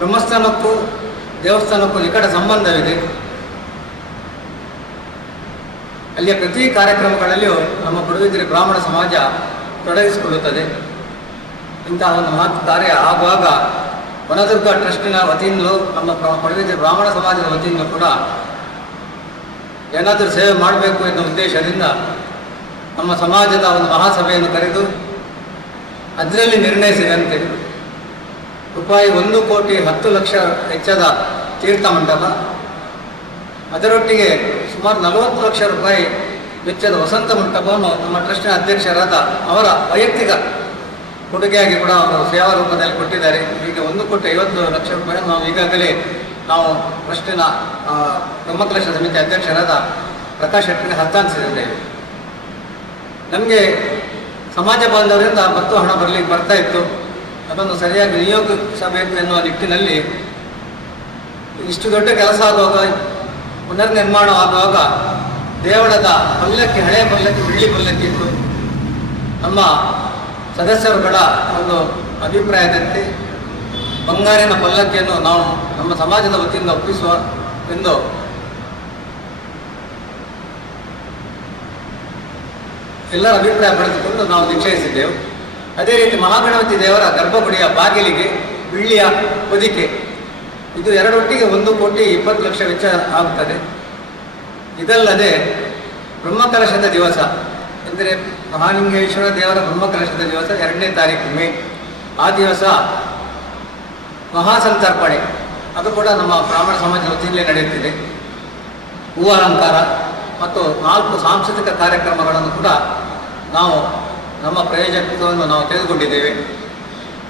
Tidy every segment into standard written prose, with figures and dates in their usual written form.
ಬ್ರಹ್ಮಸ್ಥಾನಕ್ಕೂ ದೇವಸ್ಥಾನಕ್ಕೂ ನಿಕಟ ಸಂಬಂಧವಿದೆ. ಅಲ್ಲಿಯ ಪ್ರತಿ ಕಾರ್ಯಕ್ರಮಗಳಲ್ಲಿಯೂ ನಮ್ಮ ಪಡುಬಿದ್ರಿ ಬ್ರಾಹ್ಮಣ ಸಮಾಜ ತೊಡಗಿಸಿಕೊಳ್ಳುತ್ತದೆ. ಇಂತಹ ಒಂದು ಮಹತ್ ಕಾರ್ಯ ಆಗುವಾಗ ವನದುರ್ಗ ಟ್ರಸ್ಟಿನ ವತಿಯಿಂದಲೂ ನಮ್ಮ ಪಡುಬಿದ್ರಿ ಬ್ರಾಹ್ಮಣ ಸಮಾಜದ ವತಿಯಿಂದ ಕೂಡ ಏನಾದರೂ ಸೇವೆ ಮಾಡಬೇಕು ಎನ್ನುವ ಉದ್ದೇಶದಿಂದ ನಮ್ಮ ಸಮಾಜದ ಒಂದು ಮಹಾಸಭೆಯನ್ನು ಕರೆದು ಅದರಲ್ಲಿ ನಿರ್ಣಯಿಸಿದಂತೆ ರೂಪಾಯಿ 1,10,00,000 ವೆಚ್ಚದ ತೀರ್ಥ ಮಂಟಪ, ಅದರೊಟ್ಟಿಗೆ ಸುಮಾರು 40 ಲಕ್ಷ ರೂಪಾಯಿ ವೆಚ್ಚದ ವಸಂತ ಮಂಟಪವನ್ನು ನಮ್ಮ ಟ್ರಸ್ಟಿನ ಅಧ್ಯಕ್ಷರಾದ ಅವರ ವೈಯಕ್ತಿಕ ಕೊಡುಗೆಯಾಗಿ ಕೂಡ ಅವರು ಸೇವಾ ರೂಪದಲ್ಲಿ ಕೊಟ್ಟಿದ್ದಾರೆ. ಈಗ 1,50,00,000 ರೂಪಾಯಿ ನಾವು ಈಗಾಗಲೇ ಟ್ರಸ್ಟಿನ ಬ್ರಹ್ಮಕಲಶ ಸಮಿತಿ ಅಧ್ಯಕ್ಷರಾದ ಪ್ರಕಾಶ್ ಶೆಟ್ಟರಿಗೆ ಹಸ್ತಾಂತರಿಸಿದ್ದೇವೆ. ನಮಗೆ ಸಮಾಜ ಬಾಂಧವರಿಂದ ಮತ್ತು ಹಣ ಬರ್ತಾ ಇತ್ತು. ಅದನ್ನು ಸರಿಯಾಗಿ ನಿಯೋಗಿಸಬೇಕು ಎನ್ನುವ ನಿಟ್ಟಿನಲ್ಲಿ ಇಷ್ಟು ದೊಡ್ಡ ಕೆಲಸ ಆಗುವಾಗ, ಪುನರ್ನಿರ್ಮಾಣ ಆಗುವಾಗ ದೇವಳದ ಪಲ್ಲಕ್ಕಿ, ಹಳೆಯ ಪಲ್ಲಕ್ಕಿ, ಬೆಳ್ಳಿ ಪಲ್ಲಕ್ಕಿ ಇತ್ತು. ನಮ್ಮ ಸದಸ್ಯರುಗಳ ಒಂದು ಅಭಿಪ್ರಾಯದಂತೆ ಬಂಗಾರಿನ ಪಲ್ಲಕ್ಕಿಯನ್ನು ನಾವು ನಮ್ಮ ಸಮಾಜದ ವತಿಯಿಂದ ಒಪ್ಪಿಸುವ ಎಂದು ಎಲ್ಲರ ಅಭಿಪ್ರಾಯ ಪಡೆದುಕೊಂಡು ನಾವು ನಿಶ್ಚಯಿಸಿದ್ದೆವು. ಅದೇ ರೀತಿ ಮಹಾಗಣಪತಿ ದೇವರ ಗರ್ಭಗುಡಿಯ ಬಾಗಿಲಿಗೆ ಬೆಳ್ಳಿಯ ಹೊದಿಕೆ, ಇದು ಎರಡೊಟ್ಟಿಗೆ 1,20,00,000 ವೆಚ್ಚ ಆಗುತ್ತದೆ. ಇದಲ್ಲದೆ ಬ್ರಹ್ಮಕಲಶದ ದಿವಸ ಎಂದರೆ ಮಹಾಲಿಂಗೇಶ್ವರ ದೇವರ ಬ್ರಹ್ಮಕಲಶದ ದಿವಸ 2ನೇ ತಾರೀಕು ಮೇ, ಆ ದಿವಸ ಮಹಾಸಂತರ್ಪಣೆ, ಅದು ಕೂಡ ನಮ್ಮ ಬ್ರಾಹ್ಮಣ ಸಮಾಜದ ವತಿಯಲ್ಲಿ ನಡೆಯುತ್ತಿದೆ. ಹೂ ಅಲಂಕಾರ ಮತ್ತು 4 ಸಾಂಸ್ಕೃತಿಕ ಕಾರ್ಯಕ್ರಮಗಳನ್ನು ಕೂಡ ನಾವು ನಮ್ಮ ಪ್ರಯೋಜಕತ್ವವನ್ನು ನಾವು ತೆಗೆದುಕೊಂಡಿದ್ದೇವೆ.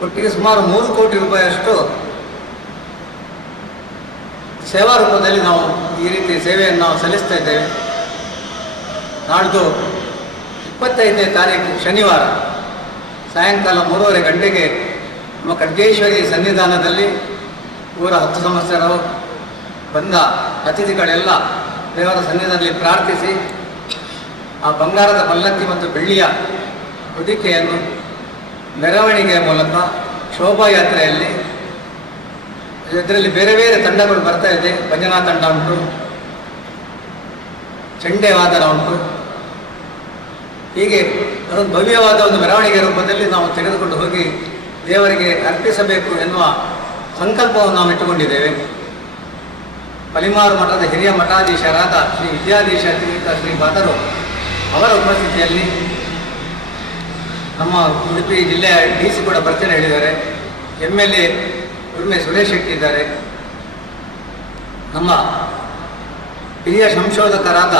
ಒಟ್ಟಿಗೆ ಸುಮಾರು 3 ಕೋಟಿ ರೂಪಾಯಿಯಷ್ಟು ಸೇವಾ ರೂಪದಲ್ಲಿ ನಾವು ಈ ರೀತಿ ಸೇವೆಯನ್ನು ನಾವು ಸಲ್ಲಿಸ್ತಾ ಇದ್ದೇವೆ. ನಾಡ್ದು 25ನೇ ತಾರೀಕು ಶನಿವಾರ ಸಾಯಂಕಾಲ 3:30 ಗಂಟೆಗೆ ನಮ್ಮ ಖಡ್ಗೇಶ್ವರಿ ಸನ್ನಿಧಾನದಲ್ಲಿ ಊರ 10 ಸಂವತ್ಸರರು ಬಂದ ಅತಿಥಿಗಳೆಲ್ಲ ದೇವರ ಸನ್ನಿಧಾನದಲ್ಲಿ ಪ್ರಾರ್ಥಿಸಿ ಆ ಬಂಗಾರದ ಪಲ್ಲಕ್ಕಿ ಮತ್ತು ಬೆಳ್ಳಿಯ ಹೊದಿಕೆಯನ್ನು ಮೆರವಣಿಗೆಯ ಮೂಲಕ ಶೋಭಾಯಾತ್ರೆಯಲ್ಲಿ, ಇದರಲ್ಲಿ ಬೇರೆ ಬೇರೆ ತಂಡಗಳು ಬರ್ತಾ ಇದೆ. ಭಜನಾ ತಂಡ ಉಂಟು, ಚಂಡೆ ವಾದನ ಉಂಟು. ಹೀಗೆ ಅದೊಂದು ಭವ್ಯವಾದ ಒಂದು ಮೆರವಣಿಗೆ ರೂಪದಲ್ಲಿ ನಾವು ತೆಗೆದುಕೊಂಡು ಹೋಗಿ ದೇವರಿಗೆ ಅರ್ಪಿಸಬೇಕು ಎನ್ನುವ ಸಂಕಲ್ಪವನ್ನು ನಾವು ಇಟ್ಟುಕೊಂಡಿದ್ದೇವೆ. ಪಲಿಮಾರು ಮಠದ ಹಿರಿಯ ಮಠಾಧೀಶರಾದ ಶ್ರೀ ವಿದ್ಯಾಧೀಶ ತೀರ್ಥ ಶ್ರೀಪಾದರು ಅವರ ಉಪಸ್ಥಿತಿಯಲ್ಲಿ ನಮ್ಮ ಉಡುಪಿ ಜಿಲ್ಲೆಯ DC ಕೂಡ ಬರ್ತೇನೆ ಹೇಳಿದ್ದಾರೆ. MLA ಉರ್ಮೆ ಸುರೇಶ್ ಶೆಟ್ಟಿ ಇದ್ದಾರೆ. ನಮ್ಮ ಹಿರಿಯ ಸಂಶೋಧಕರಾದ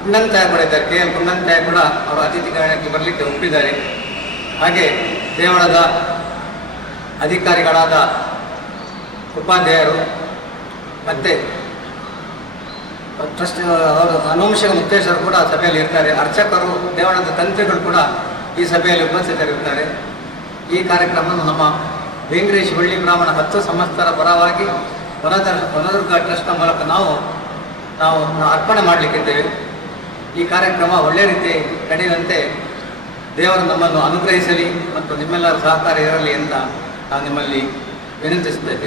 ಕುಂಡಂತಾಯ ಕೂಡ ಇದ್ದಾರೆ, KL ಕುಂಡಂತಾಯ ಕೂಡ ಅವರ ಅತಿಥಿ ಕಾರಣಕ್ಕೆ ಬರಲಿಕ್ಕೆ ಒಪ್ಪಿದ್ದಾರೆ. ಹಾಗೆ ದೇವಳದ ಅಧಿಕಾರಿಗಳಾದ ಉಪಾಧ್ಯಾಯರು ಮತ್ತು ಟ್ರಸ್ಟ್ ಅನುವಂಶಿಕ ಮುಕ್ತೇಶ್ವರರು ಕೂಡ ಸಭೆಯಲ್ಲಿ ಇರ್ತಾರೆ. ಅರ್ಚಕರು, ದೇವಳದ ತಂತ್ರಿಗಳು ಕೂಡ ಈ ಸಭೆಯಲ್ಲಿ ಉಪಸ್ಥಿತರಿರ್ತಾರೆ. ಈ ಕಾರ್ಯಕ್ರಮವನ್ನು ನಮ್ಮ ವೆಂಕಟೇಶ್ ಬಳ್ಳಿ ಬ್ರಾಹ್ಮಣ 10 ಸಂವತ್ಸರ ಪರವಾಗಿ ವನದುರ್ಗ ಟ್ರಸ್ಟ್ನ ಮೂಲಕ ನಾವು ಅರ್ಪಣೆ ಮಾಡಲಿಕ್ಕಿದ್ದೇವೆ. ಈ ಕಾರ್ಯಕ್ರಮ ಒಳ್ಳೆಯ ರೀತಿ ನಡೆಯುವಂತೆ ದೇವರು ನಮ್ಮನ್ನು ಅನುಗ್ರಹಿಸಲಿ ಮತ್ತು ನಿಮ್ಮೆಲ್ಲರ ಸಹಕಾರ ಇರಲಿ ಅಂತ ನಾನು ನಿಮ್ಮಲ್ಲಿ ವಿನಂತಿಸುತ್ತೇನೆ.